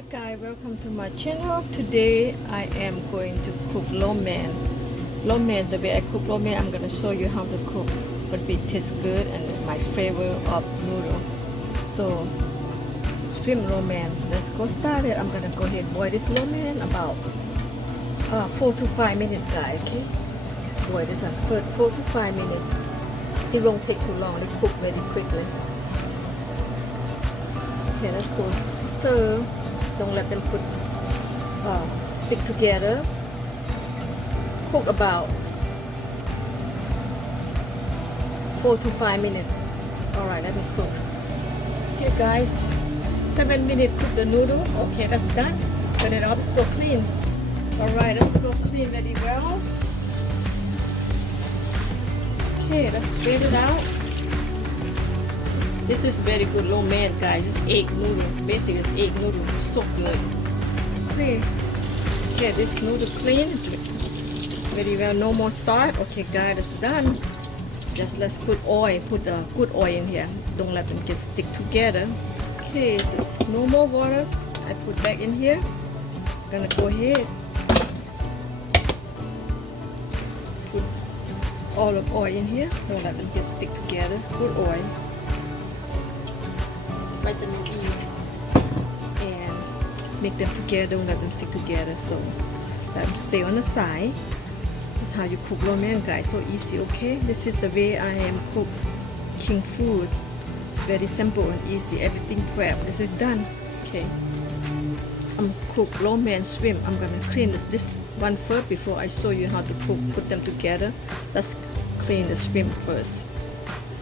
Hi guys, welcome to my channel. Today I am going to cook lo mein. Lo mein, the way I cook lo mein, I'm going to show you how to cook. But it tastes good and my flavor of noodle. So, shrimp lo mein. Let's go start it. I'm going to go ahead and boil this lo mein about 4 to 5 minutes guys, okay? Boil this on 4 to 5 minutes. It won't take too long. It cook very quickly. Okay, let's go stir. Don't let them stick together. Cook about 4 to 5 minutes. Alright, let me cook. Okay guys, 7 minutes cook the noodle. Okay, that's done. Turn it off. Let's go clean. Alright, let's go clean very well. Okay, let's drain it out. This is very good lo mein guys. It's egg noodle. Basically it's egg noodle. So good. Okay. Get this noodle clean. Very well. No more starch. Okay guys, it's done. Just let's put oil. Put the good oil in here. Don't let them get stick together. Okay. No more water. I put back in here. Gonna go ahead. Put olive oil in here. Don't let them get stick together. Good oil. Vitamin E and make them together, don't let them stick together, so let them stay on the side. This is how you cook lo mein guys, so easy. Okay, this is the way I am cook King food. It's very simple and easy, everything prep. This is done. Okay, I'm cook lo mein shrimp. I'm gonna clean this one first before I show you how to put them together. Let's clean the shrimp first.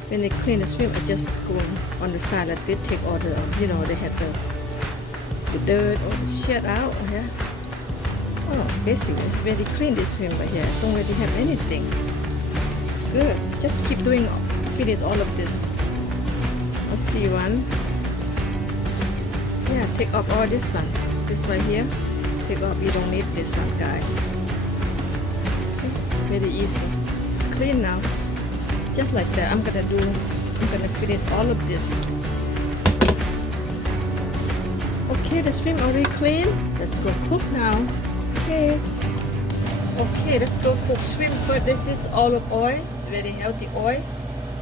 When they clean the shrimp, I just go on the side like this, take all the, they have the dirt or the shit out. Yeah. Oh, basically, it's very clean this shrimp right here. Don't really have anything. It's good. Just keep doing, finish all of this. Let's see one. Yeah, take off all this one. This right here. Take off, you don't need this one, guys. Okay. Very easy. It's clean now. Just like that, I'm gonna finish all of this. Okay, the shrimp already clean. Let's go cook now. Okay, let's go cook shrimp first. This is olive oil. It's very healthy oil,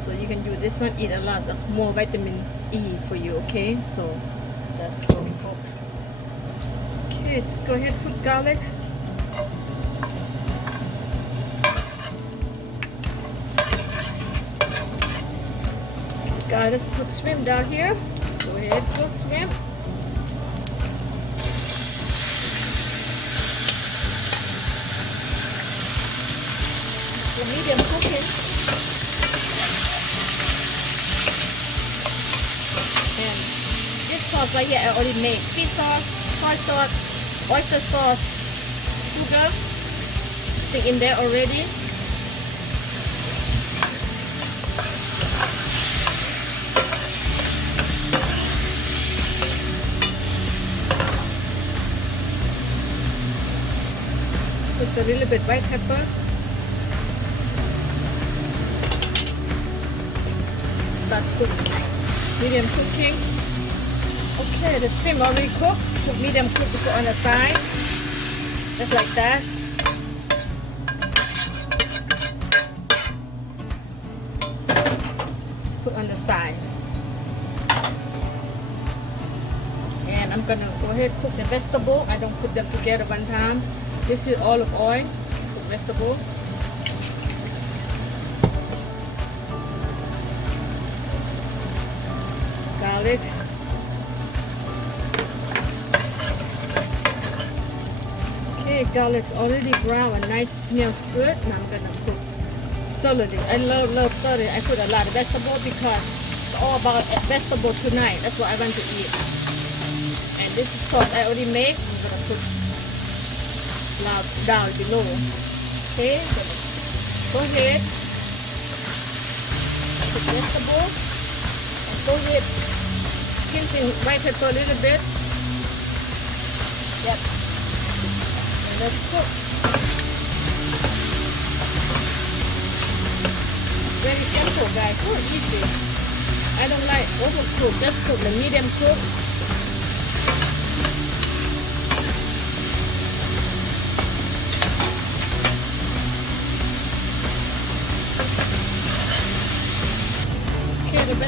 so you can use this one. Eat a lot more vitamin E for you. Okay, so let's go cook. Okay, just go ahead and put garlic. Guys, let's put shrimp down here. Go ahead, cook shrimp. The medium cooking. And this sauce right here I already made. Fish sauce, soy sauce, oyster sauce, sugar. Stick in there already. Put a little bit white pepper. Start cooking. Medium cooking. Okay, the shrimp already cooked. Put medium cook to put on the side. Just like that. Let's put on the side. And I'm gonna go ahead and cook the vegetable. I don't put them together one time. This is olive oil, vegetable. Garlic. Okay, garlic's already brown and nice, smells good. Now I'm gonna put celery. I love celery. I put a lot of vegetable because it's all about vegetable tonight. That's what I want to eat. And this is sauce I already made. I'm gonna put down below. Okay, go ahead, put vegetable, and go ahead, pinching white pepper a little bit. Yep, and let's cook. Very simple guys, so easy. I don't like overcook, just cook the medium cook.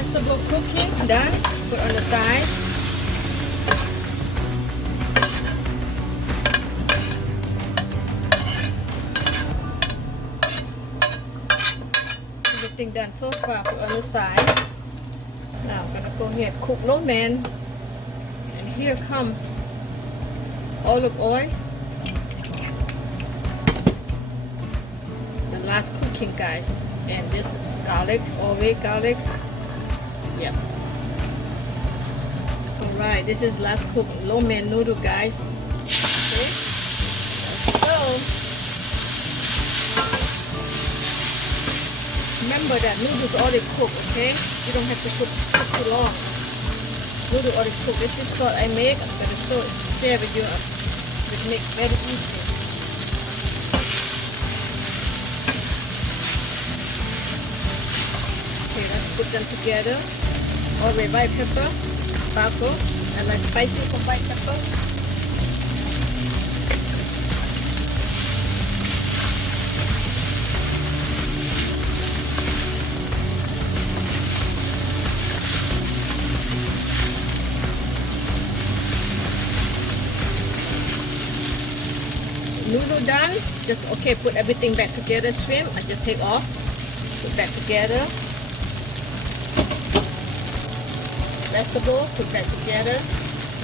vegetable cooking done. Put on the side. Everything done so far. Put on the side. Now I'm gonna go ahead cook lo mein. And here come olive oil. The last cooking, guys. And this garlic, olive garlic. Yep. Alright, this is last cook lo mein noodle, guys. Okay. Let's go. Remember that noodles already cooked, okay? You don't have to cook too long. Noodle already cooked. This is what I make. I'm going to share with you. It makes very easy. Okay, let's put them together. Always white pepper, sparkle, and like spicy for white pepper. Noodle done. Just okay. Put everything back together. Shrimp, I just take off. Put back together. Vegetable, put that together.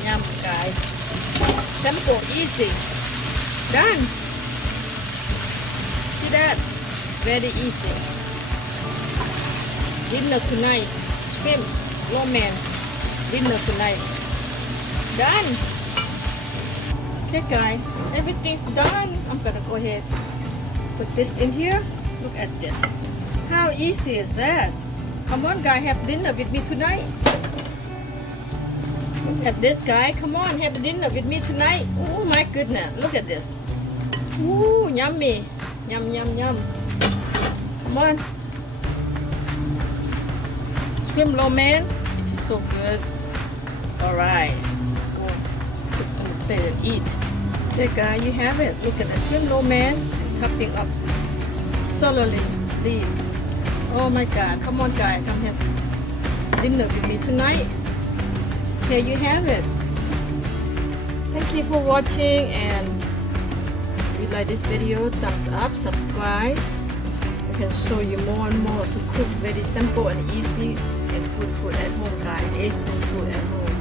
Yum, guys. Simple, easy. Done. See that? Very easy. Dinner tonight. Shrimp, lo mein. Dinner tonight. Done. Okay, guys. Everything's done. I'm gonna go ahead put this in here. Look at this. How easy is that? Come on, guys. Have dinner with me tonight. Look at this, guy. Come on, have dinner with me tonight. Oh my goodness, look at this. Ooh, yummy. Yum, yum, yum. Come on. Shrimp lo mein. This is so good. Alright, let's go. Put on the plate and eat. There, guy, you have it. Look at the shrimp lo mein. Topping up celery leaf. Oh my god. Come on, guy. Come have dinner with me tonight. Here you have it. Thank you for watching, and if you like this video, thumbs up, subscribe. I can show you more and more to cook very simple and easy and good food at home, guys. Asian food at home.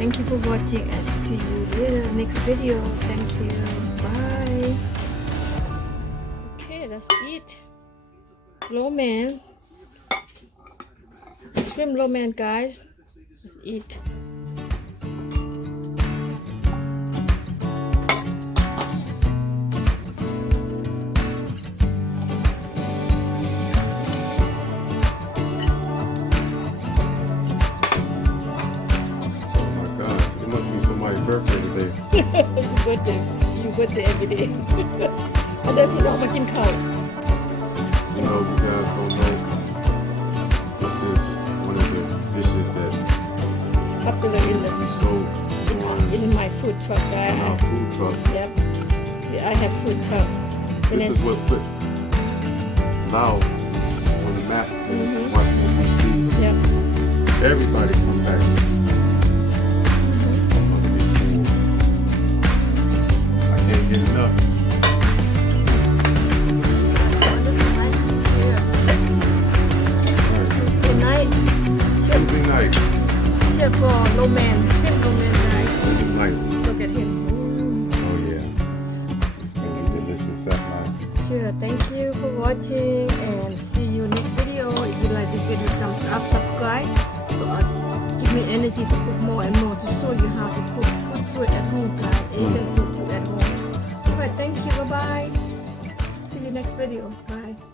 Thank you for watching, and see you later next video. Thank you. Bye. Okay, let's eat. Lo mein. Shrimp lo mein, guys. Let's eat. Birthday today. It's a birthday. Your birthday every day. And then you know, making cow. You know, you guys don't know. This is one of the dishes that Popular in we sold in my food truck. in our food truck. Yep. Yeah, I have food truck. And This then, is what put Laos on the map in Washington, D.C. yep. Everybody come back. I can't get enough. Good night. Tuesday night. Here for lo mein. Shrimp lo mein night. Tuesday night. Look at him. Oh yeah. Singing delicious at night. Sure. Thank you for watching, and see you next video. If you like this video, thumbs up, subscribe. So give me energy to cook more and more to show you how to cook good food at home, guys. Asian food at home. Alright, thank you. Bye bye. See you next video. Bye.